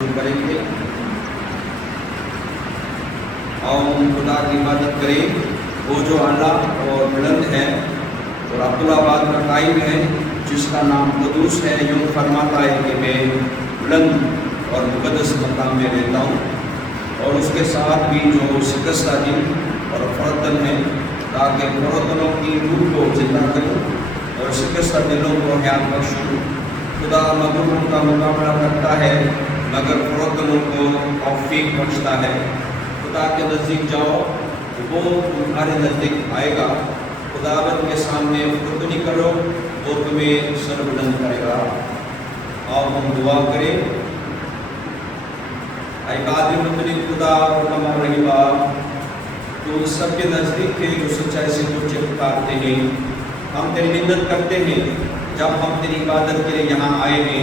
करेंगे। और हम खुदा की इबादत करें। वो जो अल्लाह और बुलंद है और अब्दुल्लाबाद का कायम है, जिसका नाम कुदूस है, यूँ फरमाता है कि मैं बुलंद और मुक़द्दस मकाम में रहता हूँ। और उसके साथ भी जो शिकस्ता दिल और फरतन है, ताकि फरतनों की रूह को जिंदा करूँ और शिकस्ता दिलों को हयात बख्शूँ। खुदा मगरूरों का मुकाबला करता है, मगर फरतनों को तौफीक बख्शता है। खुदा के नज़दीक जाओ, वो तुम्हारे नज़दीक आएगा। खुदावंद के सामने फुर्तनी करो, वो तुम्हें सरबुलंद करेगा। और हम दुआ करें। ऐ कादिर मुतलिक खुदा और रहमान रहीम बाप, तू सबके नज़दीक है जो सच्चाई से तुझे पुकारते हैं। हम तेरी मिन्नत करते हैं, जब हम तेरी इबादत के लिए यहाँ आए हैं,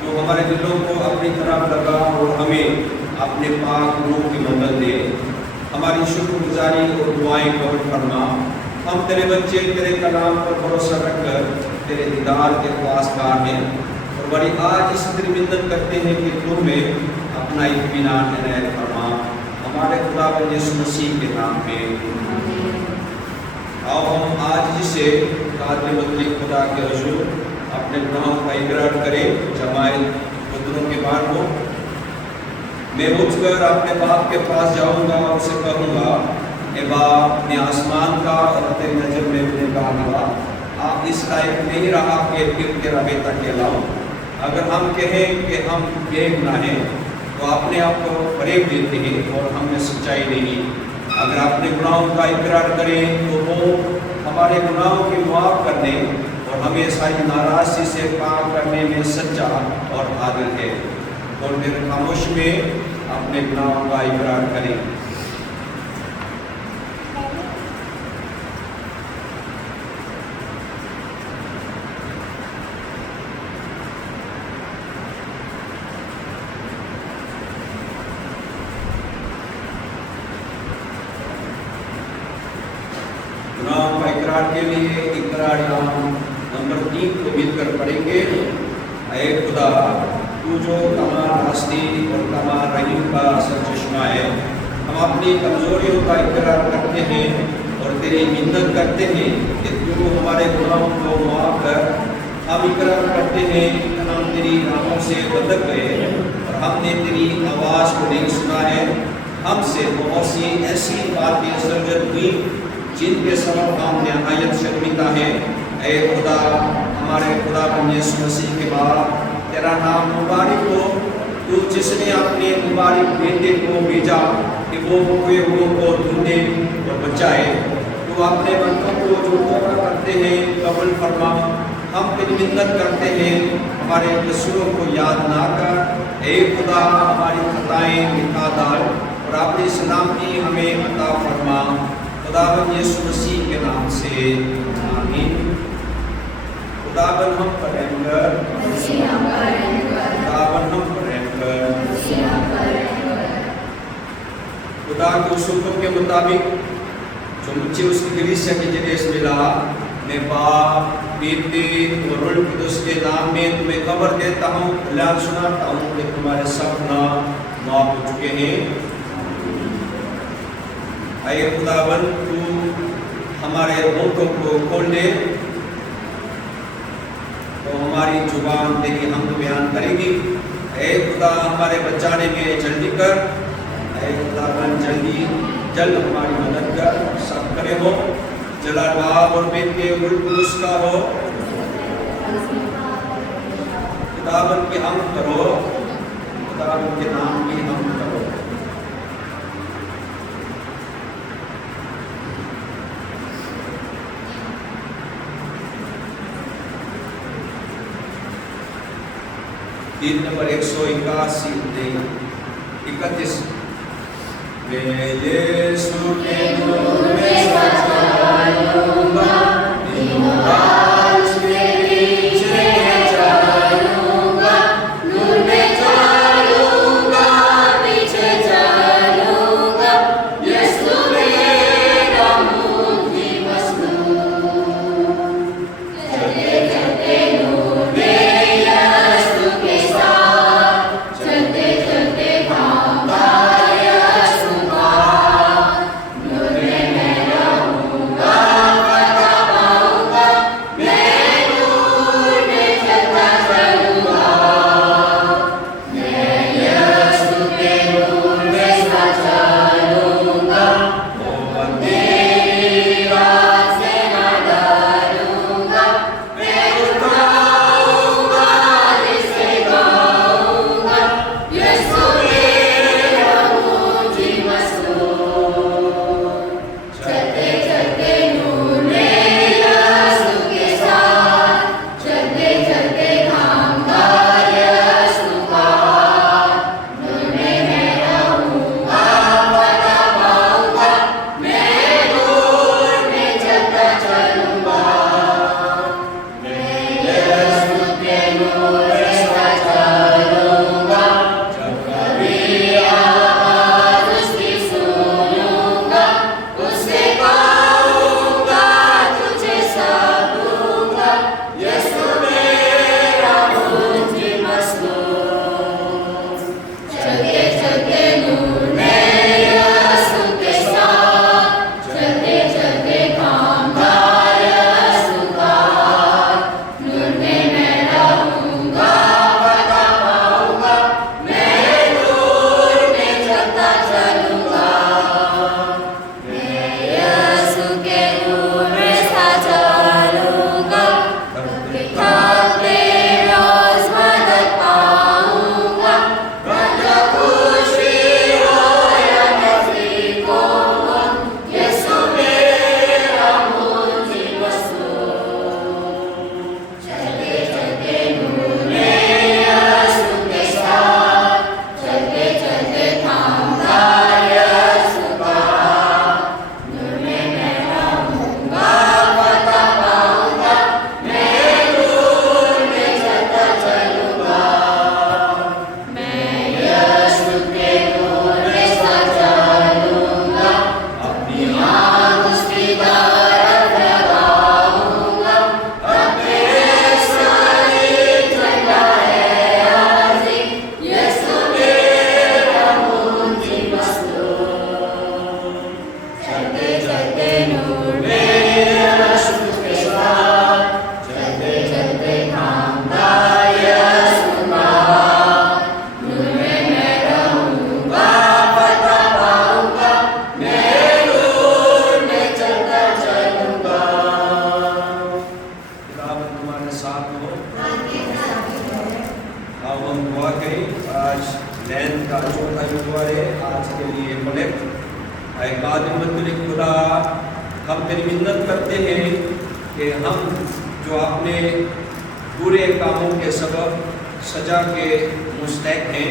तो हमारे दिलों को अपनी तरफ लगा और हमें अपने पाक रूह की मदद दे। हमारी शुक्रगुजारी और दुआएं कबूल फरमा। हम तेरे बच्चे तेरे कलाम पर भरोसा रखकर तेरे दीदार के ख्वास्तगार हैं। और बड़ी आज इस तेरी मिन्नत करते हैं कि तू में अपना इत्मीनान इनायत फरमा, हमारे खुदावंद यीशु मसीह के नाम में। आओ हम आज जिसे कादिर मुतलिक खुदा के हुजूर अपने गुनाहों का इकरार करें, जमायत बुजुर्गों के बाहर हो। मैं उठकर अपने बाप के पास जाऊंगा और उसे कहूँगा, ए बाप, अपने आसमान का और तेरी नज़र में गुनहगार हुआ, आप इस लायक नहीं रहा कि फिर तेरा बेटा कहलाऊं। अगर हम कहें कि हम बेगुनाह हैं, तो अपने आप को फरेब देते हैं और हमें सच्चाई नहीं। अगर अपने गुनाहों का इकरार करें, तो वो हमारे गुनाहों की माफ़ करने और हमें सारी नाराज़गी से पाक करने में सच्चा और आदिल है। और फिर खामोश में अपने गुनाहों का इकरार करें। गुनाहों का इकरार के लिए इकरार नंबर 3 को मिलकर पढ़ेंगे। ऐ खुदा, तू जो कमाल हस्ती और कमाल रहीम का सरचश्मा है, हम अपनी कमज़ोरियों का इकरार करते हैं और तेरी मिन्नत करते हैं कि तू हमारे गुनाहों को माफ़ कर। हम इकरार करते हैं कि हम तेरी राहों से भटक गए और हमने तेरी आवाज़ को नहीं सुना है। हमसे बहुत सी ऐसी बातें सर्जन हुई जिनके सबब हम नहायत शर्मिंदा हैं। ऐ खुदा, हमारे खुदावंद यीशु मसीह के बाद तेरा नाम मुबारक हो। तू जिसने अपने मुबारक बेटे को भेजा कि वो हुए को ढूंढे और बचाए, तू अपने बंदों को जो तौबा करते हैं कबूल फरमा। हम तेरी मिन्नत करते हैं, हमारे कसूरों को याद ना कर। ऐ खुदा, हमारी खताएं मिटा डाल और अपनी सलामती हमें अता फरमा। खुदावंद यीशु मसीह के नाम से आमीन। खुदावंद हम पर रहम कर, खुदावंद हम पर रहम कर। खुदा के उस हुक्म के मुताबिक जो मुझे उसकी कलीसिया के जरिए से मिला, मैं बाप, बेटे और रूह कुदूस के नाम में तुम्हें खबर देता हूँ, ऐलान सुनाता हूँ कि तुम्हारे सब गुनाह माफ हो चुके हैं। ऐ खुदावंद, तू हमारे होठों को खोल दे तो हमारी जुबान तेरी हमद बयान करेगी। ऐ खुदा, हमारे बचाने में जल्दी कर। ऐ खुदावंद, जल्द हमारी मदद कर। सब करे हो जला बाप और बेटे रूह कुदूस का हो। खुदावंद की हमद करो, खुदावंद के नाम की हमद करो। गीत नंबर 181 मैं यीशु के नूर में सजाऊंगा, दिनों रात तेरे पीछे चलूंगा, नूर में चलूंगा, पीछे चलूंगा, यीशु मेरा मुक्ति मसनून। चलते चलते नूर में यीशु के साथ, चलते एंड का चौथा युद्धवार है आज के लिए कलेक्ट कादिमतुल खुदा। हम तेरी मिन्नत करते हैं कि हम जो अपने बुरे कामों के सबब सजा के मुस्तहक हैं,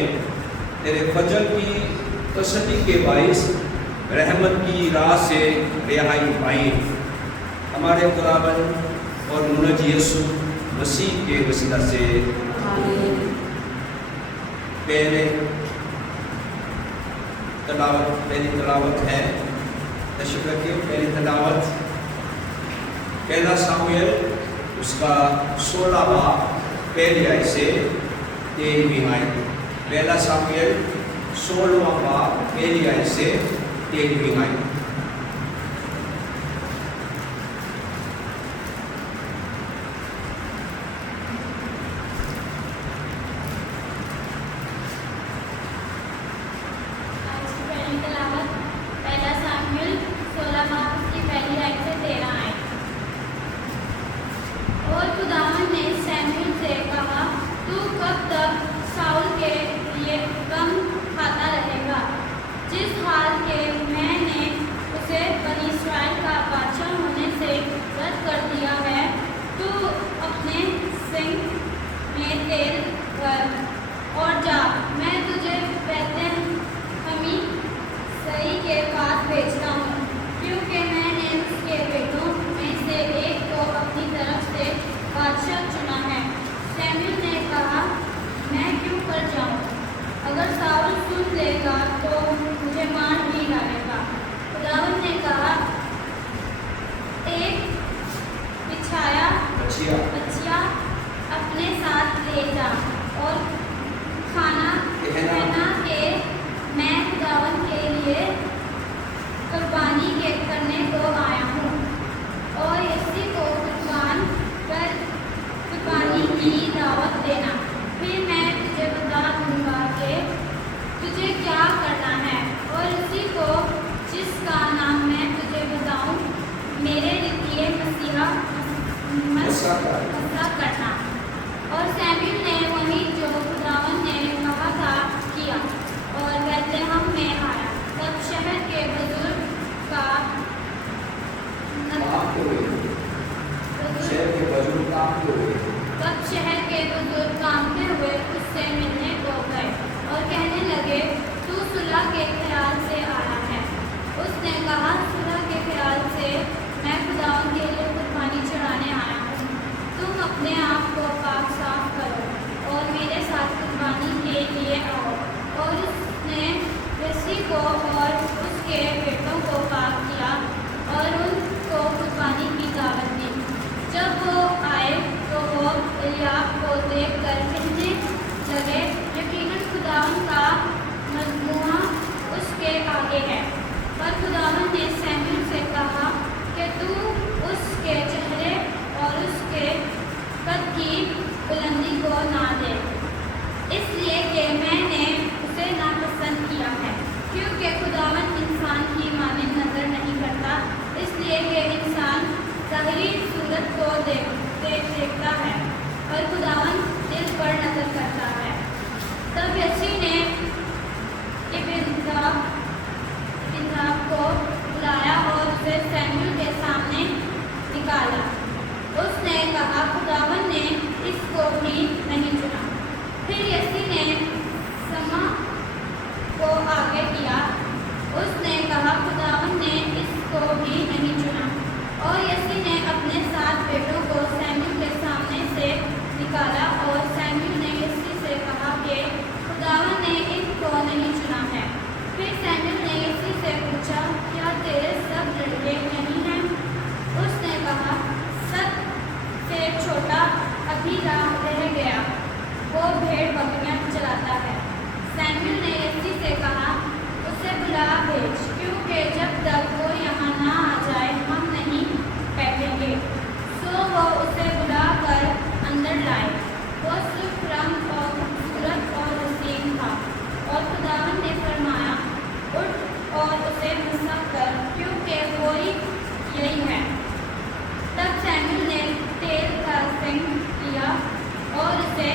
तेरे फजल की तसल्ली के बाइस रहमत की राह से रिहाई पाई। हमारे खुदाबंद और मुनज्जी यीशु मसीह के वसीला से पहली तलावत है। तशरीफ रखिए। पहली तलावत पहला सामुएल उसका 16 बाब पहली आयत से 13वीं आयत। पहला सामुएल 16वां बाब पहली आयत से 13वीं आयत। और उसे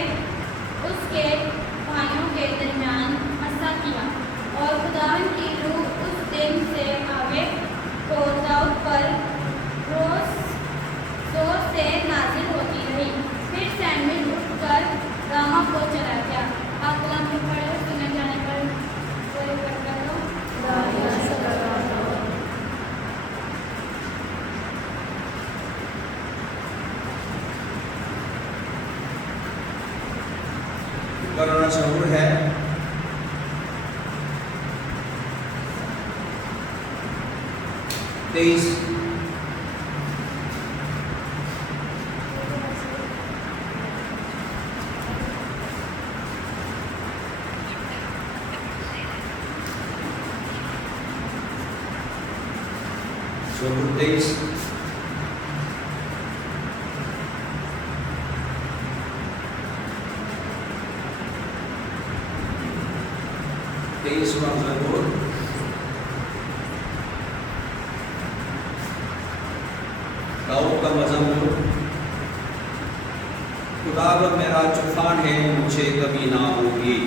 उसके भाइयों के दरमियान जरूर है। तेईस जरूर 23 23वां जरूर दाऊद का मज़मूर। खुदावंद मेरा तूफान है, मुझे कभी ना होगी।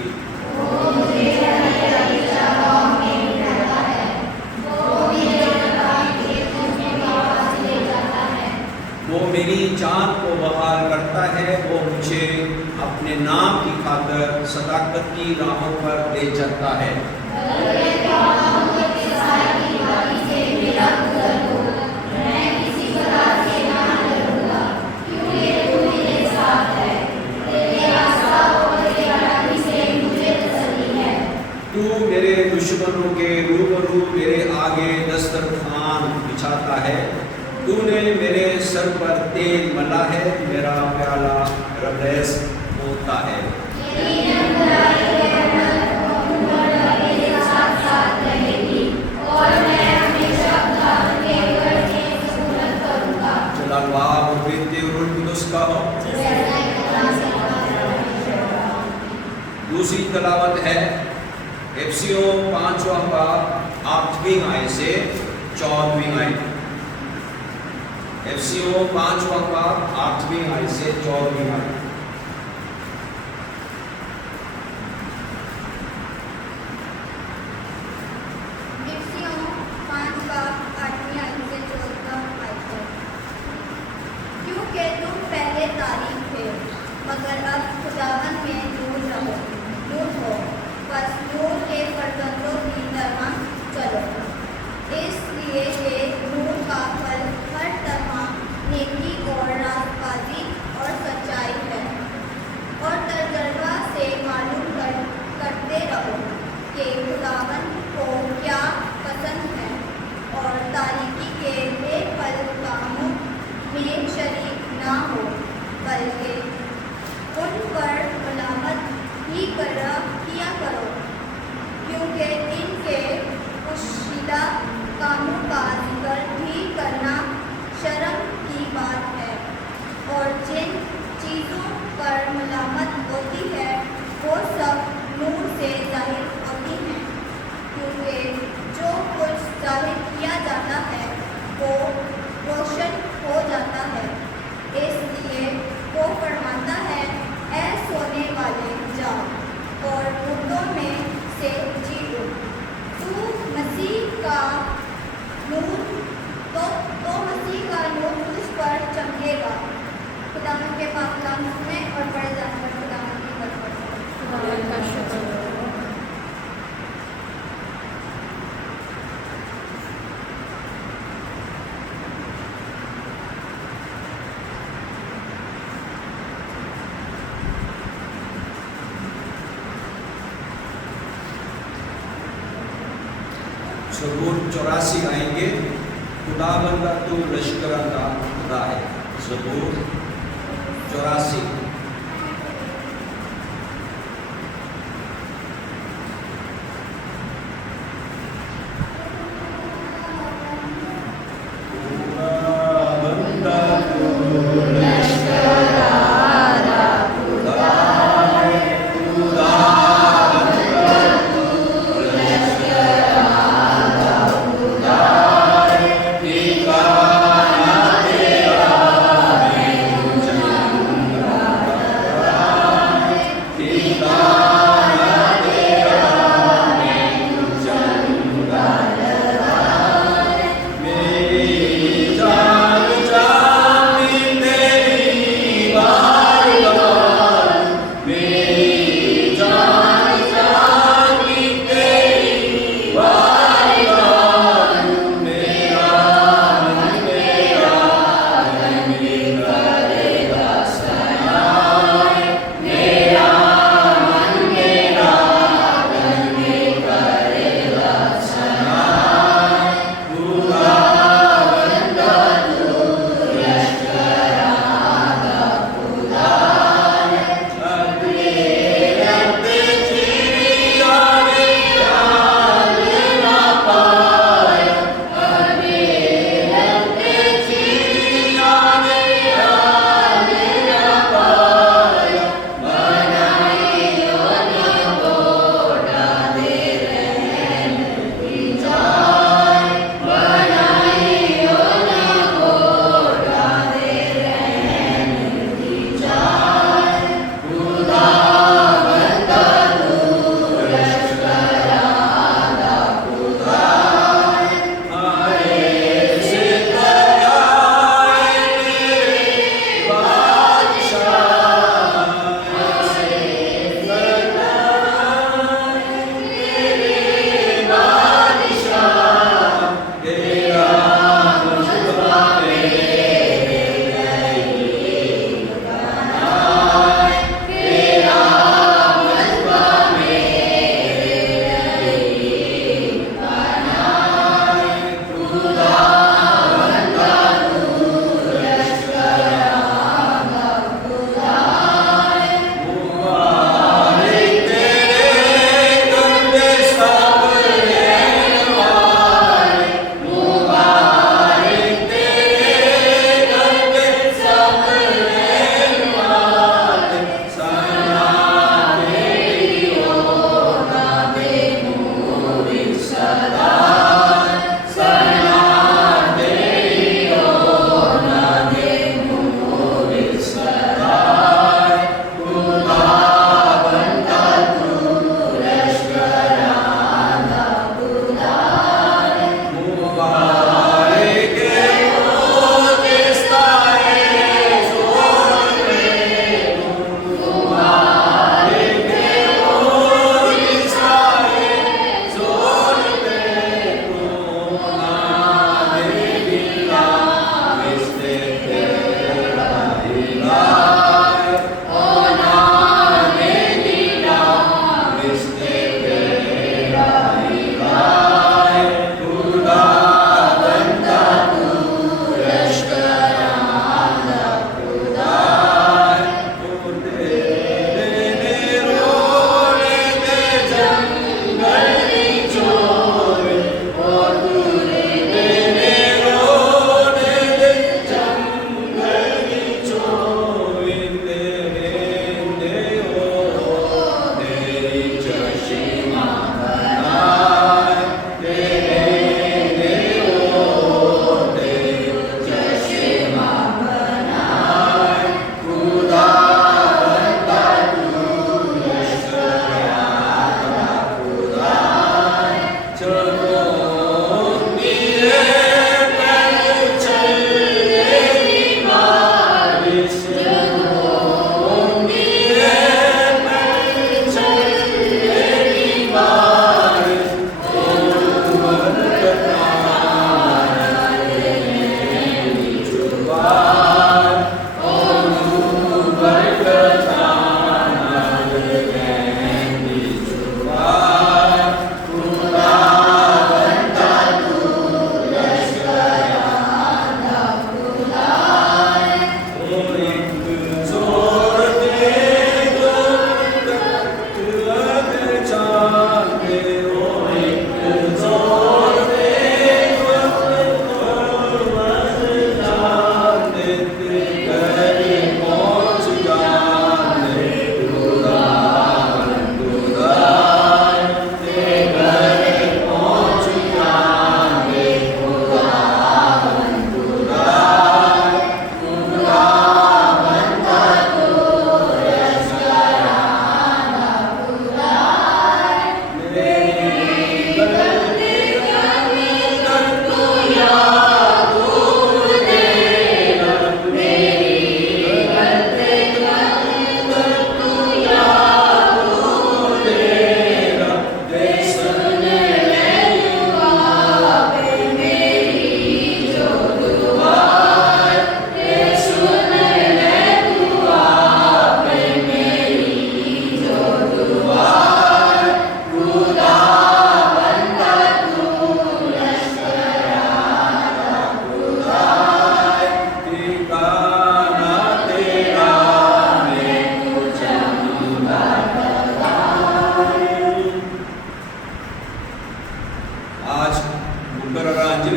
वो मेरी जान को बहाल करता है, वो मुझे अपने नाम की खातिर सदाकत की राहों पर ले जाता है। तू मेरे दुश्मनों के रूबरू मेरे आगे दस्तरखान बिछाता है। तूने मेरे सर पर तेल मला है, मेरा प्याला रबरेस होता है। दूसरी तलावत है एफिसियों 5वां बाब 8वीं आयत से 14वीं आयत। एफिसियों 5वां बाब 8वीं आयत से 14वीं आयत। क्योंकि तुम पहले तारीफ थे, मगर अब खुदावन में नूर हो, बस नूर के फर्जंदों की तरह चलो। इसलिए ये नूर का फल हर तरह नेकी और रास्तबाजी और सच्चाई है, और तजर्बा से मालूम करते रहो कि खुदावन को क्या पसंद है, और तारीकी के बेफल कामों में शरीक ना हो, बल्कि उन पर मलामत ही किया करो, क्योंकि इनके पोशीदा कामों का जिक्र भी करना शर्म की बात है। और जिन चीज़ों पर मलामत होती है वो सब नूर से जाहिर होती हैं, क्योंकि जो कुछ जाहिर किया जाता है वो रोशन हो जाता है। इसलिए वो फरमाता है, ऐ सोने वाले जाओ और मुर्दों में से जी उठ। तू मसीह का नूर तो मसीह का नूर तुझ पर चमकेगा। खुदावंद के पाक कलाम सुने और पढ़े जाने पर खुदावंद की बरकत हो। ज़बूर 84 आएंगे। खुदावंद तू लश्करों का खुदा है। ज़बूर 84।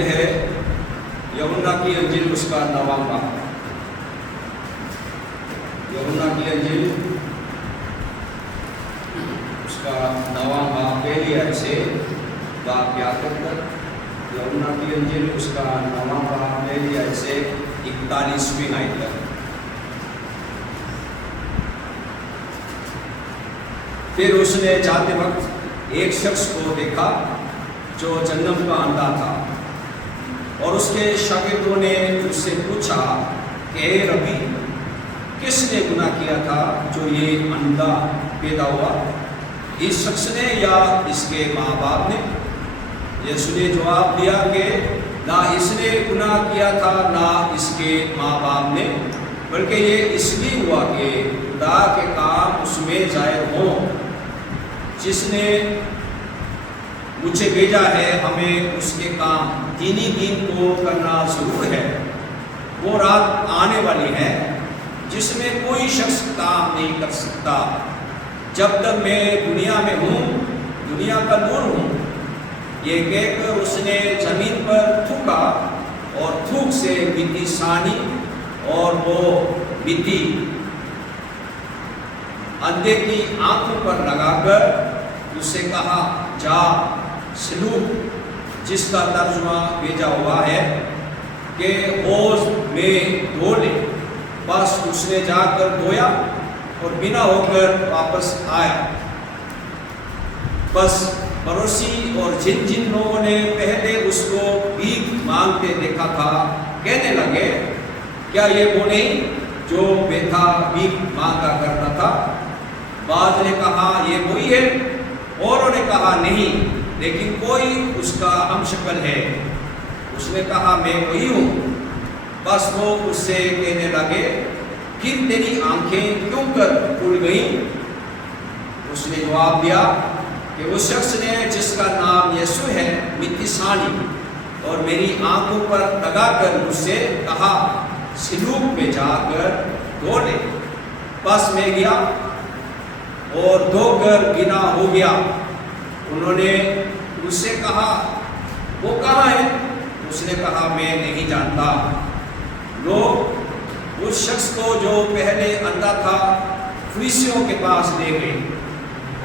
है यूहन्ना की अंजील उसका 9वां बाब। यूहन्ना की अंजील उसका 9वां बाब पहली आयत से बाब 72 तक। यूहन्ना की अंजील उसका 9वां बाब पहली आयत से 41वीं आयत तक। फिर उसने जाते वक्त एक शख्स को देखा जो जन्म का अंधा था, और उसके शागिर्दों ने उससे पूछा कि हे रबी, किसने गुनाह किया था जो ये अंधा पैदा हुआ, इस शख्स ने या इसके माँ बाप ने? यीशु ने जवाब दिया कि ना इसने गुनाह किया था ना इसके माँ बाप ने, बल्कि ये इसलिए हुआ कि खुदा के काम उसमें जाहिर हों। जिसने मुझे भेजा है, हमें उसके काम 3 ही दिन को करना जरूर है। वो रात आने वाली है जिसमें कोई शख्स काम नहीं कर सकता जब तक मैं दुनिया में हूँ, दुनिया का नूर हूँ। ये कहकर उसने जमीन पर थूका और थूक से मिट्टी सानी, और वो मिट्टी अंधे की आंखों पर लगाकर उससे कहा, जा सलूक, जिसका तर्जुमा भेजा हुआ है कि हौज में धो ले। बस उसने जाकर धोया और बिना होकर वापस आया। बस पड़ोसी और जिन जिन लोगों ने पहले उसको भीख मांगते देखा था, कहने लगे, क्या ये वो नहीं जो बेटा भीख मांगा करता था? बाद ने कहा, ये वही है। औरों ने कहा, नहीं, लेकिन कोई उसका हमशक्ल है। उसने कहा, मैं वही हूँ। बस वो उससे कहने लगे, फिर तेरी आंखें क्यों कर खुल गईं? उसने जवाब दिया कि उस शख्स ने जिसका नाम यीशु है मिट्टी सानी और मेरी आंखों पर लगाकर मुझसे कहा, सलूक में जाकर धो ले। बस मैं गया और धोकर बिना हो गया। उन्होंने उससे कहा, वो कहाँ है? उसने कहा, मैं नहीं जानता। लोग उस शख्स को जो पहले अंधा था फरीसियों के पास ले गए,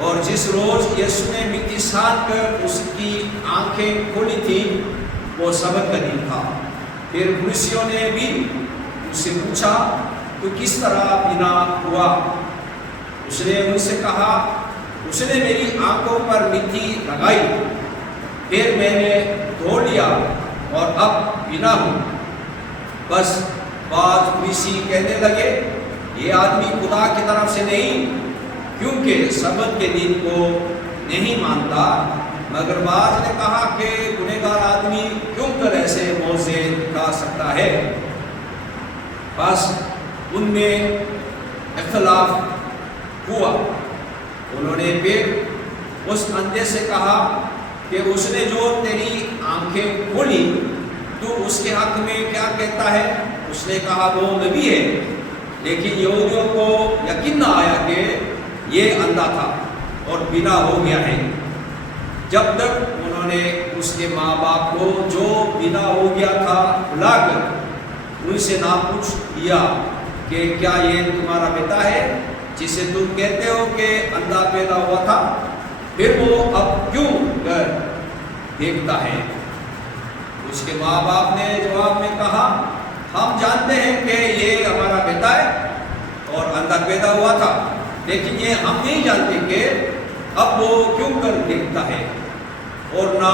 और जिस रोज यीशु ने मिट्टी सान कर उसकी आंखें खोली थी वो सबत का दिन था। फिर फरीसियों ने भी उससे पूछा, तो किस तरह बिना हुआ? उसने उनसे कहा, उसने मेरी आंखों पर मिट्टी लगाई, फिर मैंने धो लिया और अब बिना हूँ। बस बाद फरीसी कहने लगे, ये आदमी खुदा की तरफ से नहीं, क्योंकि सबत के दिन को नहीं मानता। मगर बाद ने कहा कि गुनहगार आदमी क्यों कर ऐसे मौजे दिखा सकता है? बस उनमें इख्तलाफ हुआ। उन्होंने फिर उस अंधे से कहा कि उसने जो तेरी आंखें खोली, तो उसके हक में क्या कहता है? उसने कहा, वो नबी है। लेकिन यहूदियों को यकीन न आया कि ये अंधा था और बिना हो गया है, जब तक उन्होंने उसके माँ बाप को जो बिना हो गया था बुलाकर उनसे ना पूछ लिया कि क्या ये तुम्हारा बेटा है जिसे तुम कहते हो कि अंधा पैदा हुआ था? फिर वो अब क्यों डर देखता है? उसके माँ बाप ने जवाब में कहा, हम जानते हैं कि ये हमारा बेटा है और अंधा पैदा हुआ था, लेकिन ये हम नहीं जानते कि अब वो क्यों कर देखता है, और ना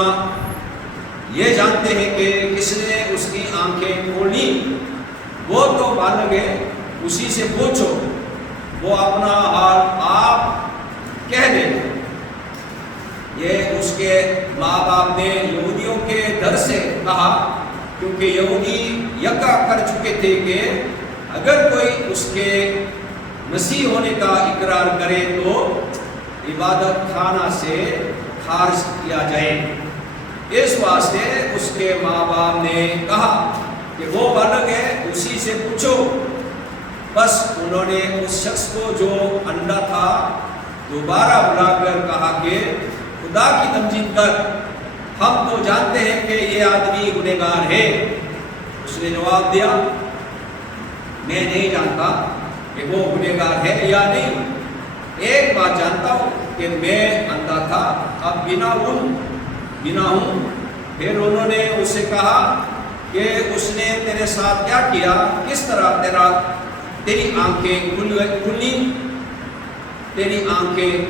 ये जानते हैं कि किसने उसकी आंखें खोली। वो तो बालक है, उसी से पूछो, वो अपना हाल आप कह दे। ये उसके माँ बाप ने यहूदियों के डर से कहा, क्योंकि यहूदी यका कर चुके थे कि अगर कोई उसके मसीह होने का इकरार करे तो इबादत खाना से खारिज किया जाए। इस वास्ते उसके माँ बाप ने कहा कि वो बालक है, उसी से पूछो। बस उन्होंने उस शख्स को जो अंधा था दोबारा बुलाकर कहा कि खुदा की तमजीद कर, ہم تو جانتے ہیں کہ یہ آدمی گنہگار ہے۔ اس نے جواب دیا میں نہیں جانتا کہ وہ گنہگار ہے یا نہیں، ایک بات جانتا ہوں کہ میں اندھا تھا، اب بنا ہوں۔ پھر انہوں نے اس سے کہا کہ اس نے تیرے ساتھ کیا کیا، کس طرح تیری آنکھیں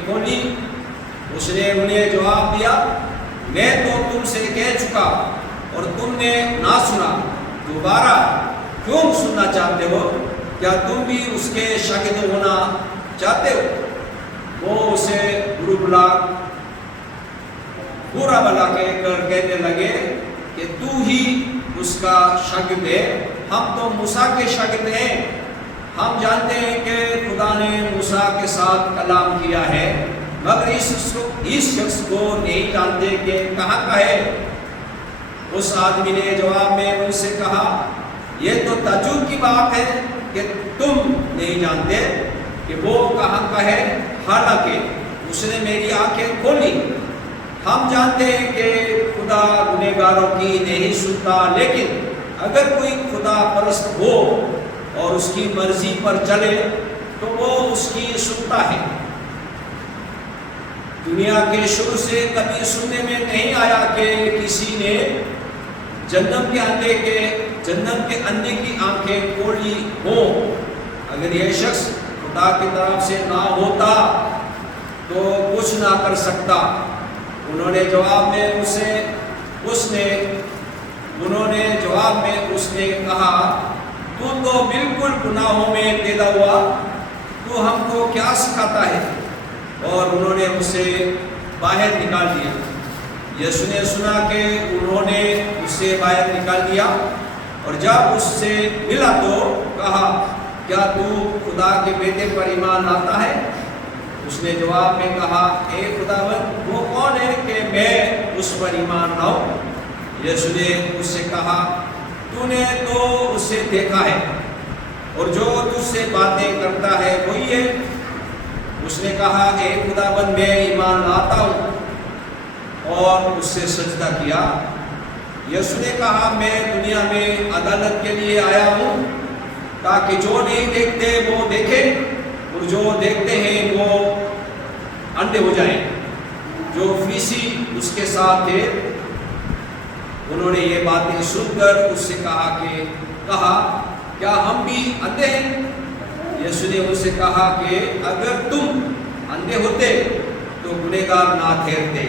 کھولی؟ اس نے انہیں جواب دیا میں تو تم سے کہہ چکا اور تم نے نہ سنا، دوبارہ کیوں سننا چاہتے ہو؟ کیا تم بھی اس کے شاگرد ہونا چاہتے ہو؟ وہ اسے برا بلا کہہ کر کہنے لگے کہ تو ہی اس کا شاگرد ہے، ہم تو موسیٰ کے شاگرد ہیں، ہم جانتے ہیں کہ خدا نے موسیٰ کے ساتھ کلام کیا ہے، مگر اس شخص کو نہیں جانتے کہ کہاں کا ہے۔ اس آدمی نے جواب میں ان سے کہا یہ تو تعجب کی بات ہے کہ تم نہیں جانتے کہ وہ کہاں کا ہے، حالانکہ اس نے میری آنکھیں کھولی۔ ہم جانتے ہیں کہ خدا گنہگاروں کی نہیں سنتا، لیکن اگر کوئی خدا پرست ہو اور اس کی مرضی پر چلے تو وہ اس کی سنتا ہے۔ دنیا کے شروع سے کبھی سننے میں نہیں آیا کہ کسی نے جہنم کے اندھے کی آنکھیں کھولی ہوں۔ اگر یہ شخص خدا کی طرف سے نہ ہوتا تو کچھ نہ کر سکتا۔ انہوں نے جواب میں اس نے کہا تو بالکل گناہوں میں پیدا ہوا، تو ہم کو کیا سکھاتا ہے؟ اور انہوں نے اسے باہر نکال دیا۔ یسوع نے سنا کہ انہوں نے اسے باہر نکال دیا اور جب اس سے ملا تو کہا کیا تو خدا کے بیٹے پر ایمان لاتا ہے؟ اس نے جواب میں کہا اے خداوند وہ کون ہے کہ میں اس پر ایمان لاؤں؟ یسوع نے اس سے کہا تو نے تو اسے دیکھا ہے اور جو تجھ سے باتیں کرتا ہے وہی ہے۔ اس نے کہا اے خداوند میں ایمان لاتا ہوں، اور اس سے سجدہ کیا۔ یسوع نے کہا میں دنیا میں عدالت کے لیے آیا ہوں تاکہ جو نہیں دیکھتے وہ دیکھیں اور جو دیکھتے ہیں وہ اندھے ہو جائیں۔ جو فریسی اس کے ساتھ تھے انہوں نے یہ باتیں سن کر اس سے کہا کیا ہم بھی اندھے ہیں؟ یسوع نے اس سے کہا کہ اگر تم اندھے ہوتے تو گنہگار نہ ٹھہرتے،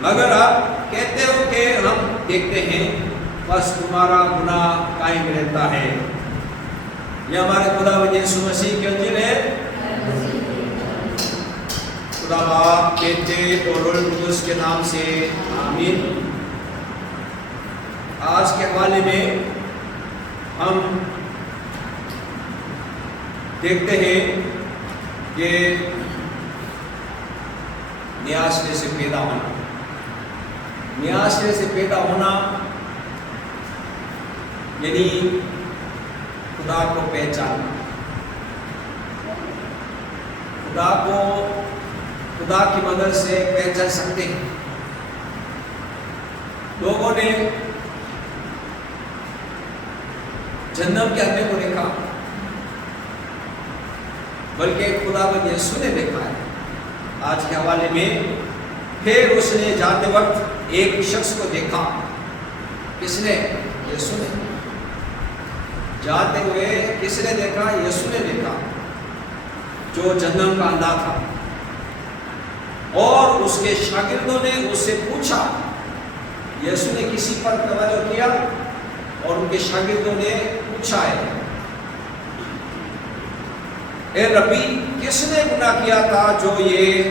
مگر آپ کہتے ہو کہ ہم دیکھتے ہیں، بس تمہارا گناہ قائم رہتا ہے۔ یہ ہمارے خدا یسوع مسیح کی انجیل ہے۔ خدا باپ، بیٹے اور روح القدس کے نام سے آمین۔ آج کے حوالے میں ہم دیکھتے ہیں کہ نیاسرے سے پیدا ہونا، نیاسرے سے پیدا ہونا یعنی خدا کو پہچاننا، خدا کی مدد سے پہچان سکتے ہیں۔ لوگوں نے جہنم کے اندھے کو دیکھا، بلکہ خدا بند یسوع نے دیکھا ہے۔ آج کے حوالے میں پھر اس نے جاتے وقت ایک شخص کو دیکھا۔ کس نے؟ یسوع نے۔ جاتے ہوئے کس نے دیکھا؟ یسوع نے دیکھا، جو جہنم کا اندھا تھا۔ اور اس کے شاگردوں نے اس سے پوچھا، یسوع نے کسی پر توجہ کیا اور ان کے شاگردوں نے پوچھا ہے اے ربی کس نے گناہ کیا تھا جو یہ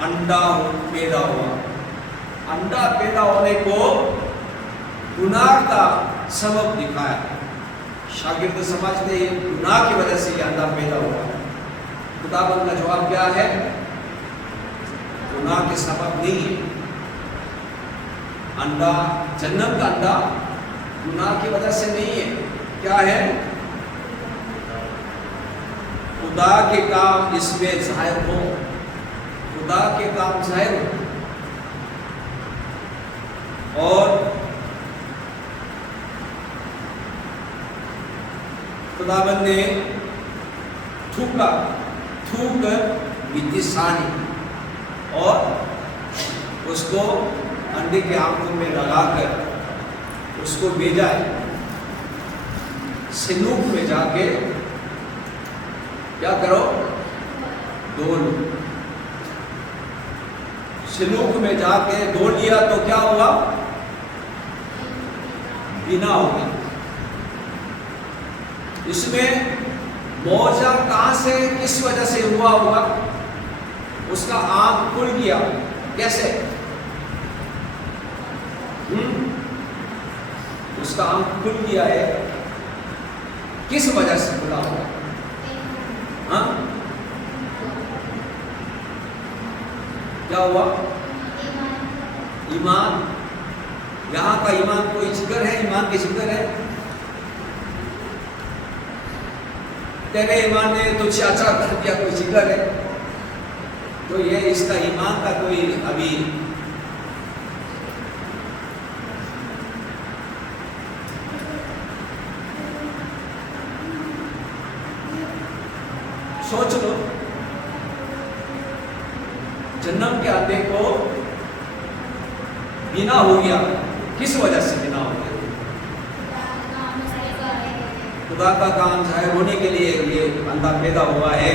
انڈا پیدا ہوا؟ انڈا پیدا ہونے کو گناہ کا سبب دکھایا۔ شاگرد سمجھتے ہیں گناہ کی وجہ سے یہ انڈا پیدا ہوا۔ خداوند کا جواب کیا ہے؟ گناہ کے سبب نہیں ہے۔ انڈا، جہنم کا انڈا گناہ کی وجہ سے نہیں ہے۔ کیا ہے؟ خدا کے کام اس میں ظاہر ہو، خدا کے کام ظاہر ہو۔ اور خداوند نے تھوک مٹی سانی اور اس کو انڈے کے آنکھوں میں لگا کر اس کو بھیجا ہے سنوک میں جا کے کیا کرو ڈول سنوک میں جا کے ڈول لیا تو کیا ہوا بنا ہو گیا اس میں موجہ کہاں سے کس وجہ سے ہوا ہوگا اس کا آنکھ کھل گیا کیسے اس کا آنکھ کھل گیا ہے کس وجہ سے کھلا ہوگا ہاں کیا ہوا ایمان یہاں کا ایمان کوئی ذکر ہے ایمان کی ذکر ہے تیرے ایمان نے تو چاچا کر دیا کوئی ذکر ہے تو یہ اس کا ایمان کا کوئی ابھی سوچ لو جنم کے آتے کو بنا ہو گیا کس وجہ سے بنا ہو گیا خدا کا کام ظاہر ہونے کے لیے یہ بندہ پیدا ہوا ہے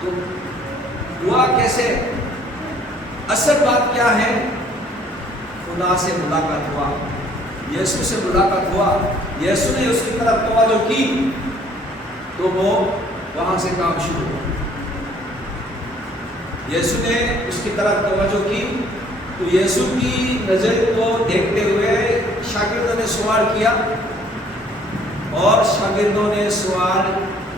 تو ہوا کیسے اصل بات کیا ہے خدا سے ملاقات ہوا یسوع سے ملاقات ہوا یسوع نے اس کی طرف توجہ کی تو وہ وہاں سے کام شروع ہوا یسوع نے اس کی طرف توجہ کی تو یسوع کی نظر کو دیکھتے ہوئے شاگردوں نے سوال کیا اور شاگردوں نے سوال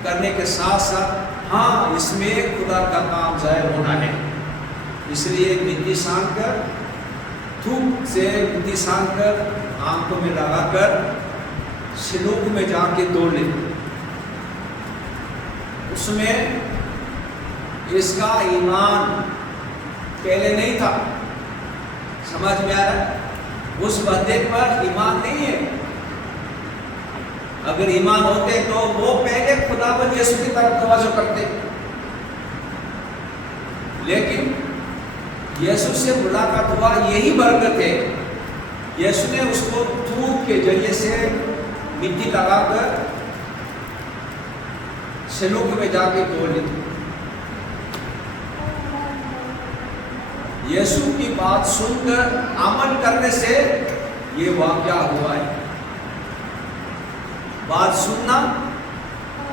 کرنے کے ساتھ ساتھ ہاں اس میں خدا کا کام ظاہر ہونا ہے اس لیے مٹی سان کر تھوک سے مٹی سان کر آنکھوں میں لگا کر سلوک میں جا کے دوڑ لے اس میں اس کا ایمان پہلے نہیں تھا سمجھ میں آ رہا ہے اس بندے پر ایمان نہیں ہے اگر ایمان ہوتے تو وہ پہلے خداوند یسوع کی طرف توجہ کرتے لیکن یسوع سے ملاقات ہوا یہی برکت ہے یسوع نے اس کو تھوک کے ذریعے سے مٹی لگا کر سلوک میں جا کے توڑ لی یسوع کی بات سن کر عمل کرنے سے یہ واقعہ ہوا ہے بات سننا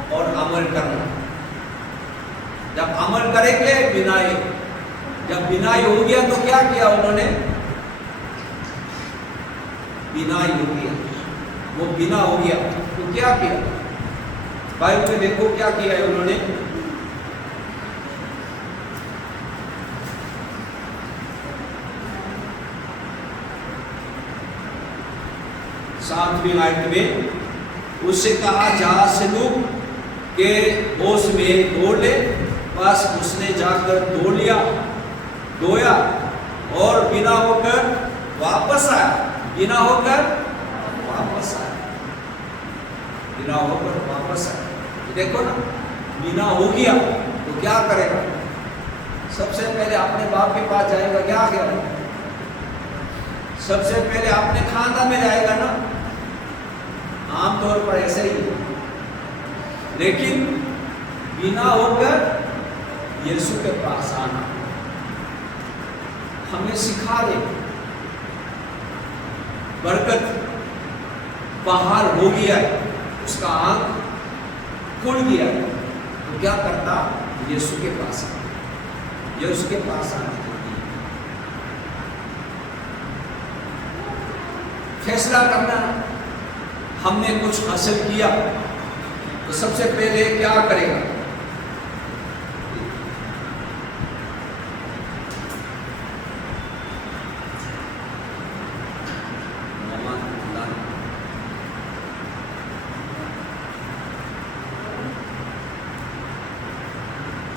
اور عمل کرنا جب عمل کریں گے بنائی جب بنائی ہو گیا تو کیا کیا انہوں نے بنائی ہو گیا وہ بنا ہو گیا تو کیا کیا بائبل میں دیکھو کیا کیا ہے انہوں نے ساتویں آیت میں اس سے کہا جا سلوک کے اوس میں دوڑ لے بس اس نے جا کر دوڑ لیا دویا اور بنا ہو کر واپس آیا بنا ہو کر واپس آیا بنا ہو کر واپس آیا دیکھو نا بنا ہو گیا تو کیا کرے گا سب سے پہلے اپنے باپ کے پاس جائے گا کیا کیا سب سے پہلے اپنے خاندان میں جائے گا نا عام طور پر ایسے ہی لیکن بنا ہو کر یسوع کے پاس آنا ہمیں سکھا دے برکت باہر ہو گیا ہے اس کا آنکھ کھل گیا ہے تو کیا کرتا یسوع کے پاس یسوع کے پاس آنا فیصلہ کرنا ہم نے کچھ حاصل کیا تو سب سے پہلے کیا کرے گا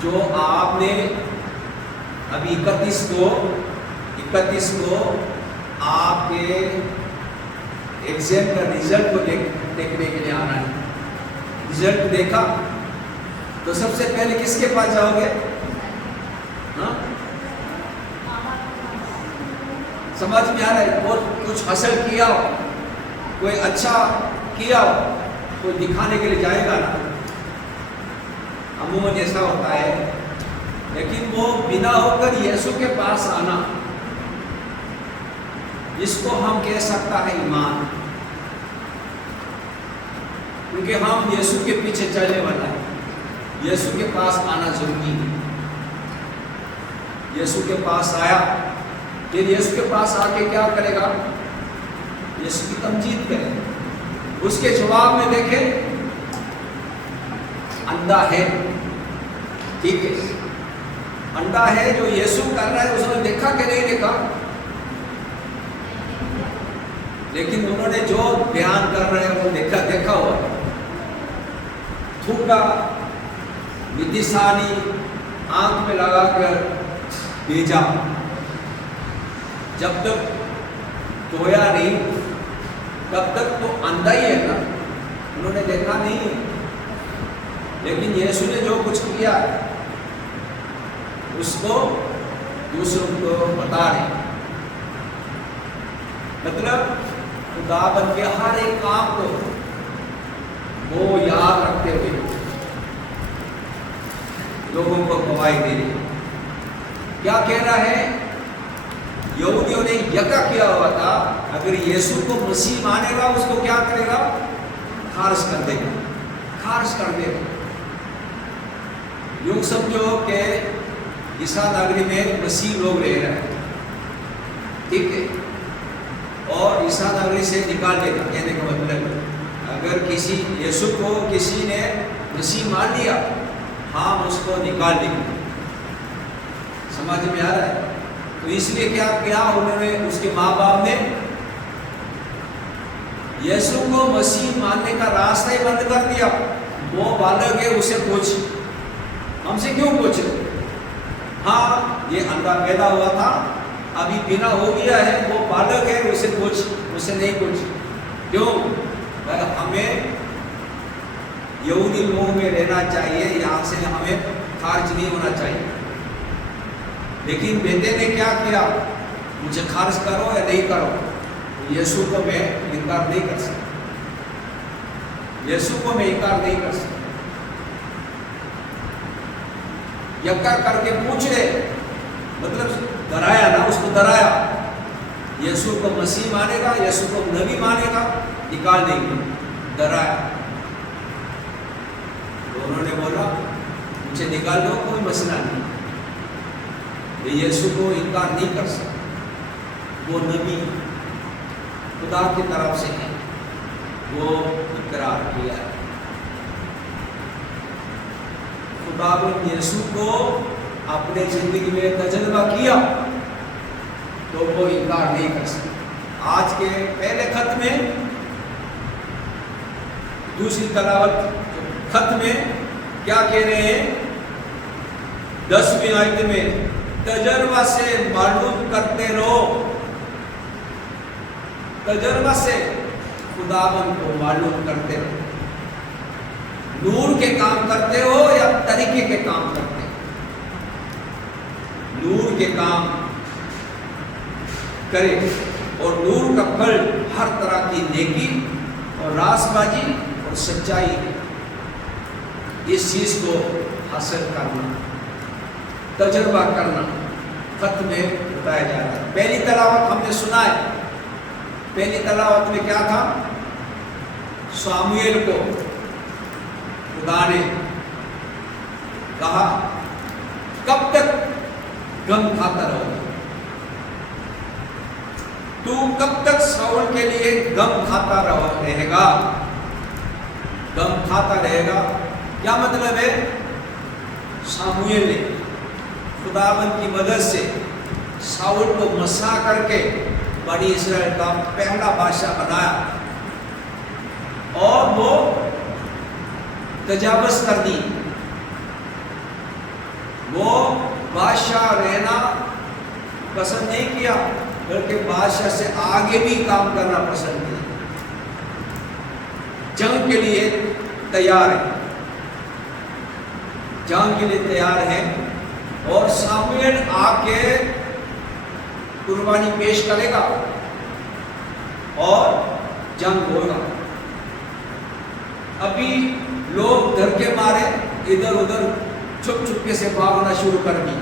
جو آپ نے ابھی 31 کو آپ کے ایگزام کا رزلٹ کو دیکھنے کے لیے آنا ہے. رزلٹ دیکھا تو سب سے پہلے کس کے پاس جاؤ گے؟ ہاں سمجھ میں آ رہا ہے؟ اور کچھ حاصل کیا ہو، کوئی اچھا کیا ہو، کوئی دکھانے کے لیے جائے گا نا. عموماً ایسا ہوتا ہے. لیکن وہ بنا ہو کر یسوع کے پاس آنا، جس کو ہم کہہ سکتا ہے ایمان، کیونکہ ہم یسوع کے پیچھے چلنے والا ہے. یسوع کے پاس آنا ضروری ہے. یسوع کے پاس آیا، پھر یسوع کے پاس آ کے کیا کرے گا؟ یسوع کی تمجید کرے. اس کے جواب میں دیکھیں، اندھا ہے، ٹھیک ہے، اندھا ہے جو یسوع کر رہا ہے، اس نے دیکھا کہ نہیں دیکھا؟ لیکن انہوں نے جو بیان کر رہے ہیں وہ دیکھا ہوا ہے. تھوکا، ودیسانی آنکھ میں لگا کر بھیجا. جب تک دھویا نہیں تب تک تو اندھا ہی ہے نا، انہوں نے دیکھا نہیں ہے. لیکن یسوع نے جو کچھ کیا اس کو دوسروں کو بتا رہے. مطلب خداوند کے ہر ایک کام کو وہ یاد رکھتے ہوئے لوگوں کو گواہی دے رہے. کیا کہہ رہا ہے؟ یہودیوں نے یکا کیا ہوا تھا، اگر یسوع کو مسیح مانے گا اس کو کیا کرے گا؟ خارج کر دے گا، خارج کر دے گا. یوں سمجھو کہ عیسیٰ نگری میں مسیح لوگ رہ رہے ہیں، ٹھیک ہے، اور عیسیٰ نگری سے نکال دے گا. کہنے کا مطلب اگر کسی یسوع کو کسی نے مسیح مان لیا، ہم اس کو نکال دیں گے. سمجھ میں آ رہا ہے؟ تو اس لیے کیا کیا انہوں نے، اس کے ماں باپ نے یسوع کو مسیح ماننے کا راستہ ہی بند کر دیا. وہ بالغ ہے، اسے پوچھ، ہم سے کیوں پوچھے؟ ہاں یہ اندھا پیدا ہوا تھا، ابھی بنا ہو گیا ہے، وہ بالغ ہے، اسے پوچھ، اسے نہیں پوچھ. کیوں؟ ہمیں یہودی لوگوں میں رہنا چاہیے، یہاں سے ہمیں خارج نہیں ہونا چاہیے. لیکن بیٹے نے کیا کیا؟ مجھے خارج کرو یا نہیں کرو. یسوع کو میں انکار نہیں کر سکتا، یسوع کو میں انکار نہیں کر سکتا. یکا کر کے پوچھ رہے، مطلب ڈرایا نا، اس کو ڈرایا. یسوع کو مسیح مانے گا، یسوع کو نبی مانے گا، نکال دیں گے. ڈرایا. تو انہوں نے بولا مجھے نکال دو، کوئی مسئلہ نہیں. یہ یسوع کو انکار نہیں کر سکتا، وہ نبی خدا کی طرف سے ہے، وہ اقرار کیا ہے. خداوند یسوع کو اپنے زندگی میں تجربہ کیا تو وہ انکار نہیں کر سکتا. آج کے پہلے خط میں، دوسری تلاوت خط میں کیا کہہ رہے ہیں؟ 10ویں آیت میں تجربہ سے معلوم کرتے رہو. تجربہ سے خداوند کو معلوم کرتے رہو. نور کے کام کرتے ہو یا طریقے کے کام کرتے ہو؟ نور کے کام کرے، اور نور کا پھل ہر طرح کی نیکی اور راست بازی اور سچائی ہے. اس چیز کو حاصل کرنا، تجربہ کرنا خط میں بتایا جا رہا ہے. پہلی تلاوت ہم نے سنا ہے. پہلی تلاوت میں کیا تھا؟ ساموئیل کو خدا نے کہا کب تک غم کھاتا رہو گا؟ تو کب تک ساؤل کے لیے غم کھاتا رہے گا؟ غم کھاتا رہے گا کیا مطلب ہے؟ ساموئیل نے خداوند کی مدد سے ساؤل کو مسح کر کے بنی اسرائیل کا پہلا بادشاہ بنایا، اور وہ تجاوز کر دی. وہ بادشاہ رہنا پسند نہیں کیا، بلکہ بادشاہ سے آگے بھی کام کرنا پسند کیا، جنگ کے لیے تیار ہے، جنگ کے لیے تیار ہے۔ اور ساموئیل آ کے قربانی پیش کرے گا اور جنگ ہوگا۔ ابھی لوگ ڈر کے مارے ادھر ادھر چھپ چھپ کے سے بھاگنا شروع کر دی،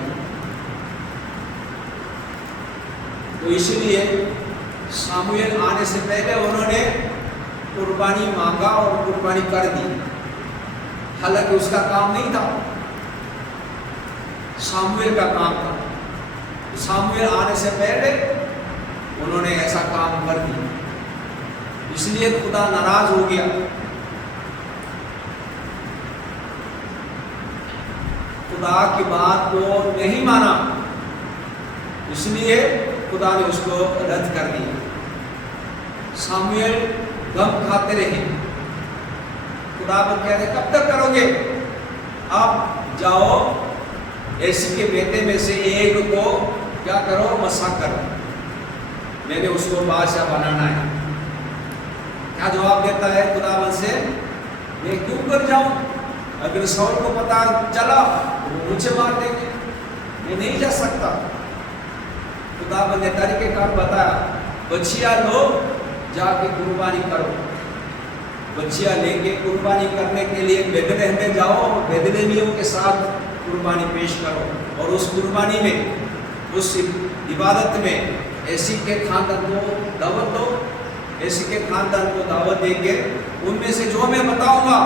تو اس لیے ساموئیل آنے سے پہلے انہوں نے قربانی مانگا اور قربانی کر دی، حالانکہ اس کا کام نہیں تھا، ساموئیل کا کام تھا۔ ساموئیل آنے سے پہلے انہوں نے ایسا کام کر دیا، اس لیے خدا ناراض ہو گیا۔ خدا کی بات کو نہیں مانا، اس لیے خدا نے اس کو رد کر دیا۔ ساموئیل غم کھاتے رہے، خدا کو کہتے کب تک کرو گے؟ اب جاؤ ایسی کے بیٹے میں سے ایک کو کیا کرو، مسح کرو، میں نے اس کو بادشاہ بنانا ہے۔ کیا جواب دیتا ہے خداوند سے؟ میں کیوں کر جاؤں؟ اگر سول کو پتا چلا وہ مجھے مار دیں گے، میں نہیں جا سکتا۔ خداوند نے طریقہ کار بتایا، بچیا لو جا کے قربانی کرو، بچیا لے کے قربانی کرنے کے لیے بیتلہم میں جاؤ اور بیتلہمیوں کے ساتھ قربانی پیش کرو، اور اس قربانی میں، اس عبادت میں ایسی کے خاندان کو دعوت دو، ایسی کے خاندان کو دعوت دے کے ان میں سے جو میں بتاؤں گا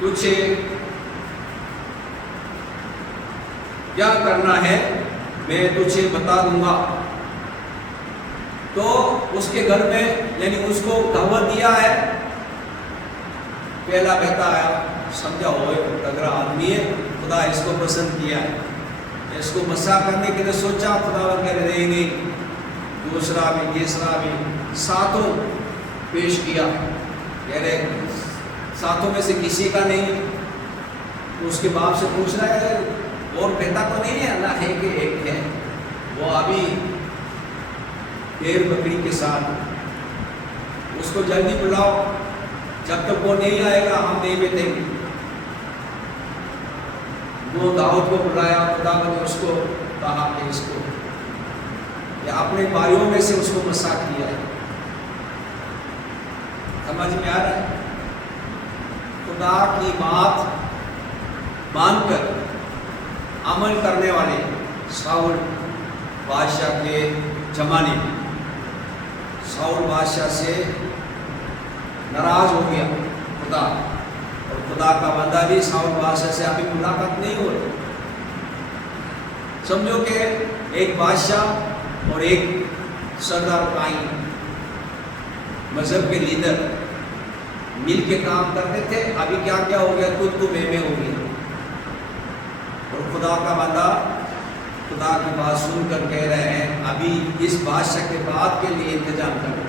تجھے کیا کرنا ہے میں تجھے بتا دوں گا۔ تو اس کے گھر میں یعنی اس کو دعوت دیا ہے، پہلا بیٹا آیا، سمجھا ہوئے تگڑا آدمی ہے، خدا اس کو پسند کیا ہے، اس کو مسح کرنے کے لیے سوچا، خدا کہہ رہے نہیں، دوسرا بھی تیسرا بھی ساتوں پیش کیا، کہہ رہے ساتوں میں سے کسی کا نہیں۔ تو اس کے باپ سے پوچھ رہا ہے اور بیٹا تو نہیں ہے؟ اللہ ہے کہ ایک ہے، وہ ابھی دیر بکری کے ساتھ، اس کو جلدی بلاؤ، جب تک وہ نہیں آئے گا ہم نہیں بیٹھیں گے۔ وہ داؤد کو بلایا، خدا نے اس کو کہا کہ اس کو یا اپنے بھائیوں میں سے اس کو مسح کیا ہے۔ سمجھ میں آ رہا ہے؟ خدا کی بات مان کر عمل کرنے والے ساؤل بادشاہ کے زمانے میں، ساؤل بادشاہ سے ناراض ہو گیا خدا، اور خدا کا بندہ بھی ساؤل بادشاہ سے ابھی ملاقات نہیں ہو رہی۔ سمجھو کہ ایک بادشاہ اور ایک سردار قائم مذہب کے لیڈر مل کے کام کرتے تھے، ابھی کیا کیا ہو گیا، تو میں ہو گیا۔ اور خدا کا بندہ خدا کی بات سن کر کہہ رہے ہیں ابھی اس بادشاہ کے بعد کے لیے انتظام کرو۔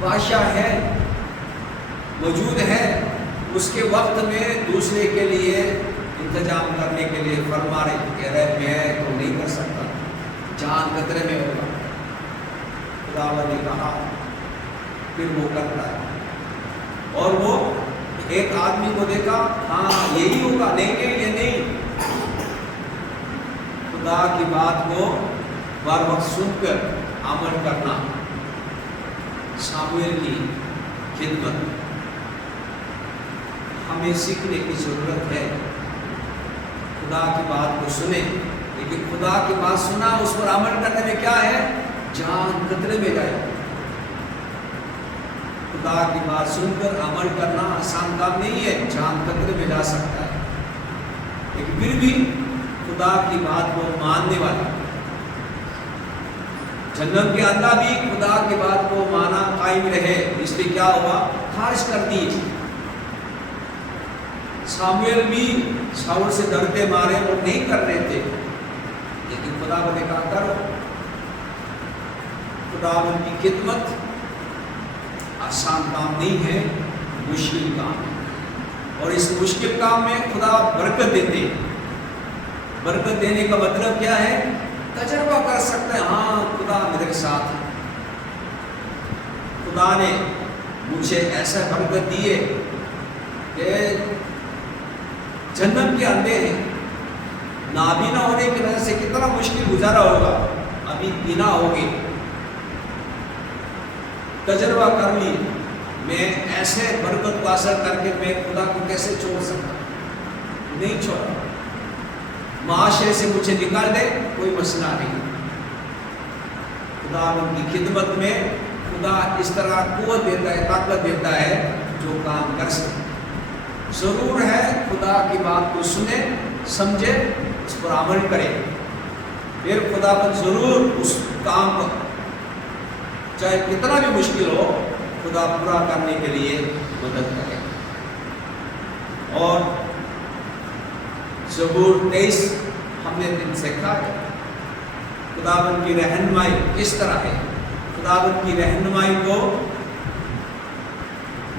بادشاہ ہے، موجود ہے، اس کے وقت میں دوسرے کے لیے انتظام کرنے کے لیے فرما رہے، کہہ رہے میں تو نہیں کر سکتا، جان خطرے میں ہوگا۔ خدا نے کہا، پھر وہ کرتا ہے، اور وہ ایک آدمی کو دیکھا، ہاں یہی ہوگا، نہیں یہ نہیں۔ خدا کی بات کو بار وقت سن کر عمل کرنا، ساموئیل کی خدمت ہمیں سیکھنے کی ضرورت ہے۔ خدا کی بات کو سنیں، لیکن خدا کی بات سنا اس پر عمل کرنے میں کیا ہے، جان خطرے میں جائے۔ خدا کی بات سن کر عمل کرنا آسان کام نہیں ہے، جان خطرے میں جا سکتا ہے، لیکن پھر بھی خدا کی بات کو ماننے والا، جنم کے اندر بھی خدا کی بات کو مانا قائم رہے، اس لیے کیا ہوا، خارج کر دی۔ ساموئیل بھی ساؤل سے ڈرتے مارے وہ نہیں کر رہے تھے، لیکن خدا نے کہا کرو۔ خدا ان کی خدمت آسان کام نہیں ہے، मुश्किल काम है, और इस मुश्किल काम में खुदा बरकत देते हैं। बरकत देने का मतलब क्या है? तजर्बा कर सकते हैं, हाँ खुदा मेरे साथ है। खुदा ने मुझे ऐसा बरकत दी है कि जन्म के अंधे हैं, नाबीना होने की वजह से कितना मुश्किल गुजारा होगा, अभी बिना हो गए। तजर्बा कर ली, मैं ऐसे बरकत को हासिल करके मैं खुदा को कैसे छोड़ सकता? नहीं छोड़ा। माशरे से मुझे निकाल दे, कोई मसला नहीं। खुदा उनकी खिदमत में खुदा इस तरह कुव्वत देता है, ताकत देता है जो काम कर सके। जरूर है खुदा की बात को सुने, समझे, उस पर अमल करे, फिर खुदा पर जरूर उस काम को चाहे कितना भी मुश्किल हो खुदा पूरा करने के लिए मदद करे। और ज़बूर 23 हमने दिन सीखा है खुदावन की रहनुमाई किस तरह है। खुदावन की रहनुमाई को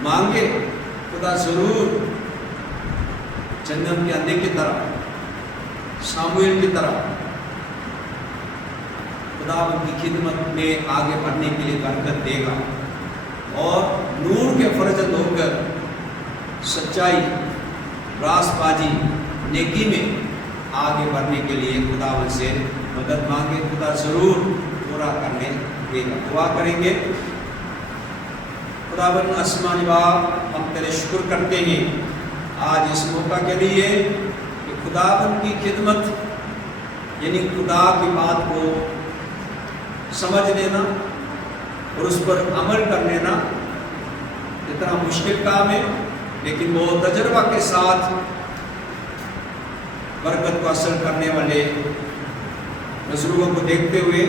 मांगे, खुदा जरूर जन्नत के अंधे की तरह, सामुएल की तरह खुदावन की खिदमत में आगे बढ़ने के लिए बरकत देगा, और नूर के फर्जंद होकर सच्चाई, रास्तबाजी, नेकी में आगे बढ़ने के लिए खुदावन से मदद मांगे। खुदा जरूर पूरा करने देगा। दुआ करेंगे। खुदावन आसमानी बाप, हम तेरे शुक्र करते हैं आज इस मौका के लिए कि खुदावन की खिदमत यानी खुदा की बात को समझ लेना और उस पर अमल कर लेना इतना मुश्किल काम है, लेकिन वो तजर्बा के साथ बरकत को हासिल करने वाले नजरों को देखते हुए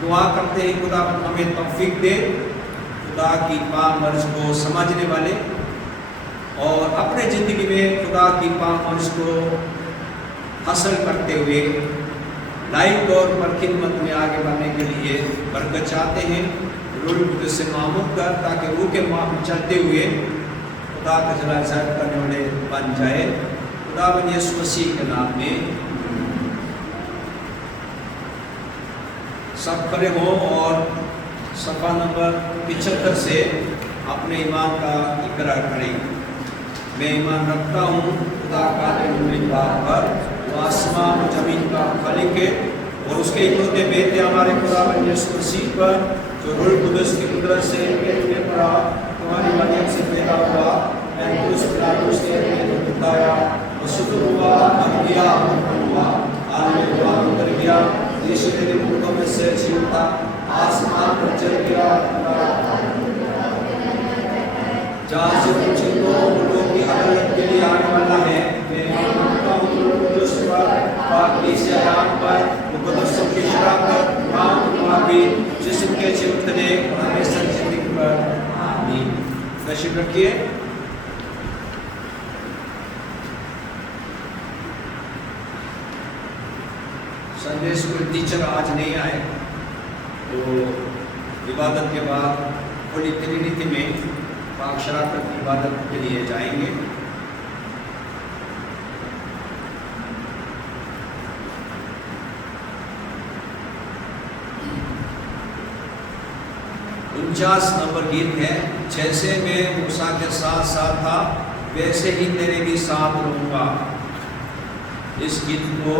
दुआ करते हैं खुदा हमें तौफीक दे, खुदा की पाक मर्ज को समझने वाले और अपने ज़िंदगी में खुदा की पाक मर्ज को हासिल करते हुए लाइफ तौर पर खिदमत में आगे बढ़ने के लिए बरकत चाहते हैं। रूह कुद्दूस से मामूद कर ताकि रूह के माह चलते हुए खुदा का जलाल ज़ाहिर करने वाले बन जाए। खुदावन यीशु मसीह के नाम में सब खड़े हो और सफ़ा नंबर 75 से अपने ईमान का इकरार करें। मैं ईमान रखता हूँ खुदा का बाप पर, वो आसमान और ज़मीन का खालिक है, और उसके इकलौते बेटे हमारे खुदावन यीशु मसीह पर, जो रूह कुद्दूस की कुदरत से पड़ा, तुम्हारी मरियम से पैदा हुआ, मैंने बताया शुक्र हुआ, अनबिया हुआ, आलम हुआ, उतर गया, यीशु तेरे मुर्दों में से जी उठा, आसमान पर चढ़ गया, जहाँ से कुछ लोगों की अदालत के लिए आने वाला है। मैं मानता हूँ रूह कुद्दूस पर, पाकी से आराम पर, मुकद्दस की शराकत, नाम तुम्हारी जिस्म के चिमटने और हमेशा जिंदगी पर, आमीन। तशरीफ रखिए। संडे स्कूल टीचर आज नहीं आए, तो इबादत के बाद होली ट्रिनिटी में पाक शराकत की इबादत के लिए जाएंगे। नंबर गीत है, जैसे मैं मूसा के साथ साथ था वैसे ही तेरे भी साथ रहूँगा। इस गीत को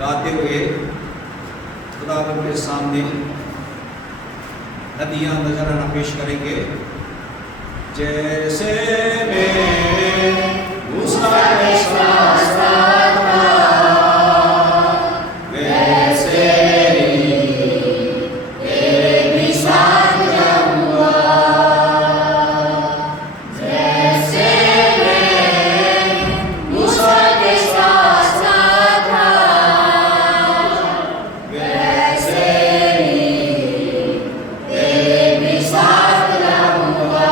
गाते हुए खुदावंद के सामने हदिया नजराना पेश करेंगे। जैसे मैं मूसा के साथ था वैसे ही तेरे भी साथ रहूँगा। जैसे मैं मूसा के साथ था वैसे ही तेरे भी साथ रहूँगा।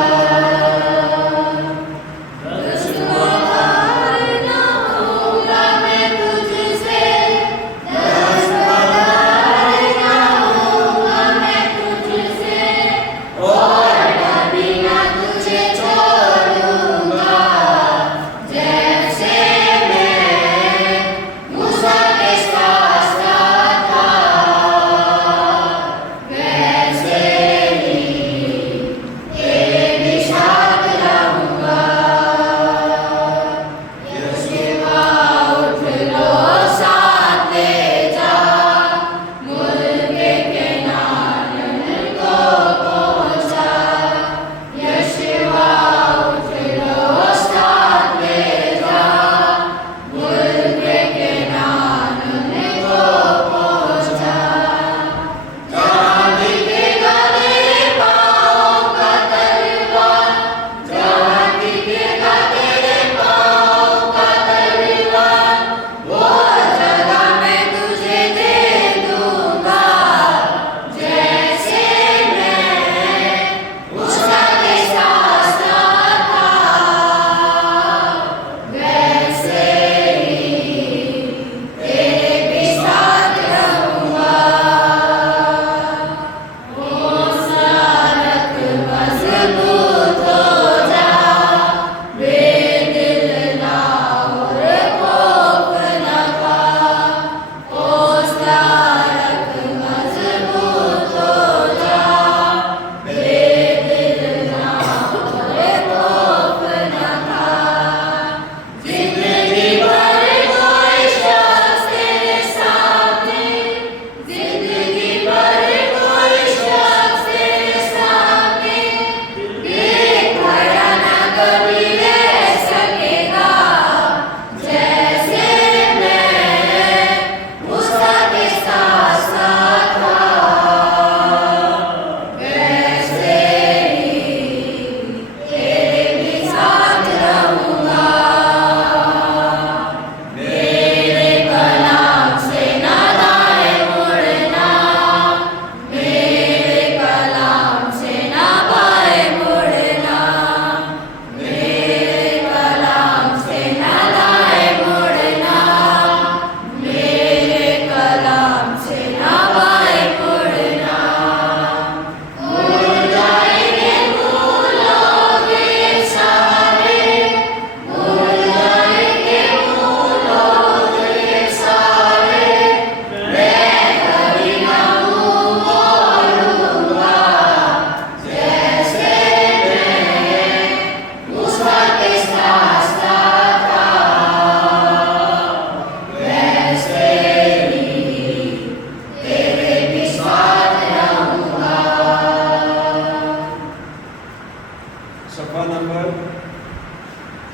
नंबर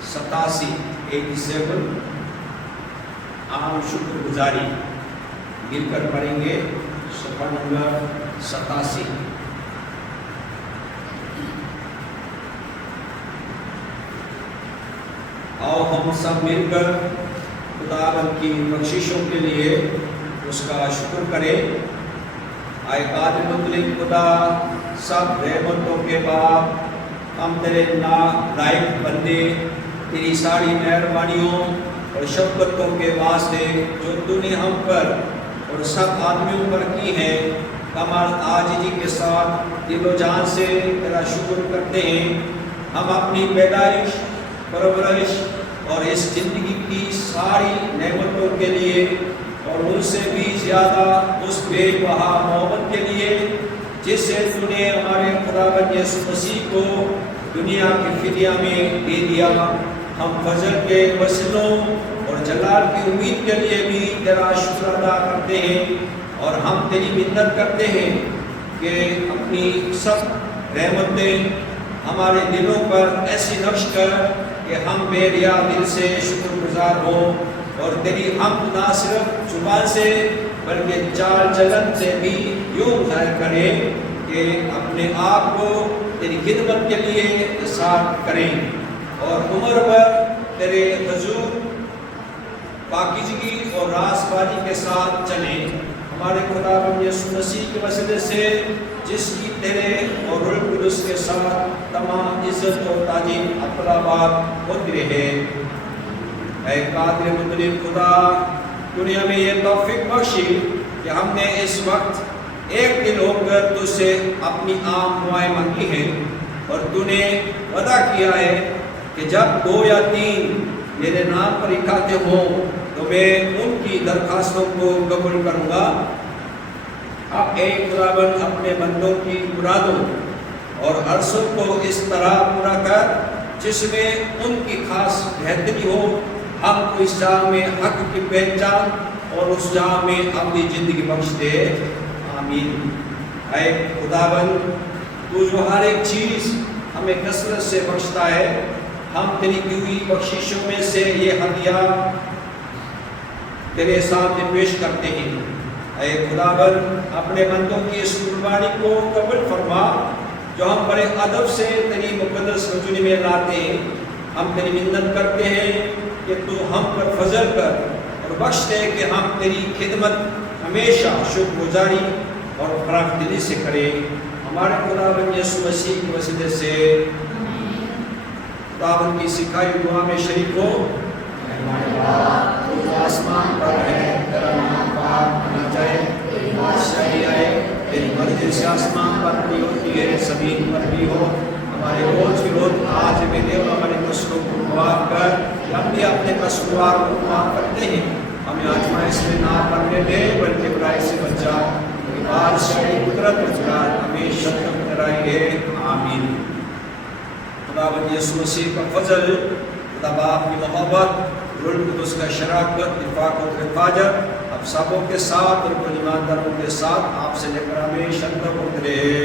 87 आम शुक्रगुजारी मिलकर पढ़ेंगे। सफा नंबर 87। आओ हम सब मिलकर खुदावंद की बख्शिशों के लिए उसका शुक्र करें। आए कादिर मुतलिक खुदा, सब रहमतों के बाद हम तेरे नालायक बंदे तेरी सारी मेहरबानियों और शफ़क़तों के वास्ते जो तूने हम पर और सब आदमियों पर की है, कमाल आजिज़ी के साथ दिलो जान से तेरा शुक्र करते हैं। हम अपनी पैदाइश, परवरिश और इस ज़िंदगी की सारी नेमतों के लिए और उनसे भी ज़्यादा उस बेबहा मोहब्बत के लिए जिससे तूने हमारे खुदावंद यीशु मसीह को दुनिया की फिदिया में दे दिया, हम फजल के वसीलों और जलाल की उम्मीद के लिए भी तेरा शुक्र अदा करते हैं। और हम तेरी मिन्नत करते हैं कि अपनी सब रहमतें हमारे दिलों पर ऐसी नक्श कर कि हम बेरिया दिल से शुक्रगुजार हों और तेरी हम ना सिर्फ जुबान से बल्कि चाल चलन से भी यूँ जाहिर करें कि अपने आप को तेरी खिदमत के लिए इसार करें और उम्र भर तेरे हुजूर पाकीज़गी और रासबाजी के साथ चलें। हमारे खुदावंद यीशु मसीह के वसीले से जिसकी तेरे और रूह कुदस के साथ तमाम इज्जत और ताजीम अपलाबाद होती रहे। ऐ कादिर मुतलिक खुदा, तूने हमें ये तौफीक बख्शी कि हमने इस वक्त एक दिल होकर तुझसे अपनी आम दुआएं मांगी हैं और तूने वादा किया है कि जब 2 या 3 मेरे नाम पर इकट्ठे हों तो मैं उनकी दरखास्तों को कबूल करूँगा। अब एक खुदावंद अपने बंदों की मुरादों और अर्ज़ों को इस तरह पूरा कर जिसमें उनकी खास बेहतरी हो। हमको इस जाम में हक की पहचान और उस जाम में अपनी ज़िंदगी बख्श दे। आमीन। ऐ खुदावंद, तू जो हर एक चीज़ हमें कसरत से बख्शता है, हम तेरी दी हुई बख्शिशों में से ये हदिया तेरे सामने पेश करते हैं। ऐ खुदावंद, अपने बंदों की इस कुर्बानी को कबूल फरमा जो हम बड़े अदब से तेरी मुक़द्दस हुज़ूरी में लाते हैं। हम तेरी मिन्नत करते हैं कि तू हम पर फजल कर और बख्श दे कि हम तेरी खिदमत हमेशा शुक्रगुजारी और फराख दिली से करें। हमारे खुदावंद यीशु मसीह के वसीले से खुदावंद की सिखाई दुआ में शरीक हो। आसमान पर है, तेरा नाम पाक होना जाए, तेरी बादशाही आए, तेरी मर्जी से आसमान पर भी होती है, ज़मीन पर भी हो। हमारे रोज की रोज आज भी दे और हमारे कष्टों को माफ कर। हम भी अपने कसूरवार को माफ करते हैं। हमें आजमाइश में ना पड़ने दे बल्कि बुराई से बचा। बादशाही कुदरत रोजगार हमेशा तक कराएंगे। आमीन। खुदावंद यीशु मसीह का फजल, खुदा बाप की मोहब्बत, रूह कुदस का शराकत, इत्फाक और हिफाजत अब सबों के साथ और ईमानदारों के साथ आपसे लेकर हमेशा तक रहे।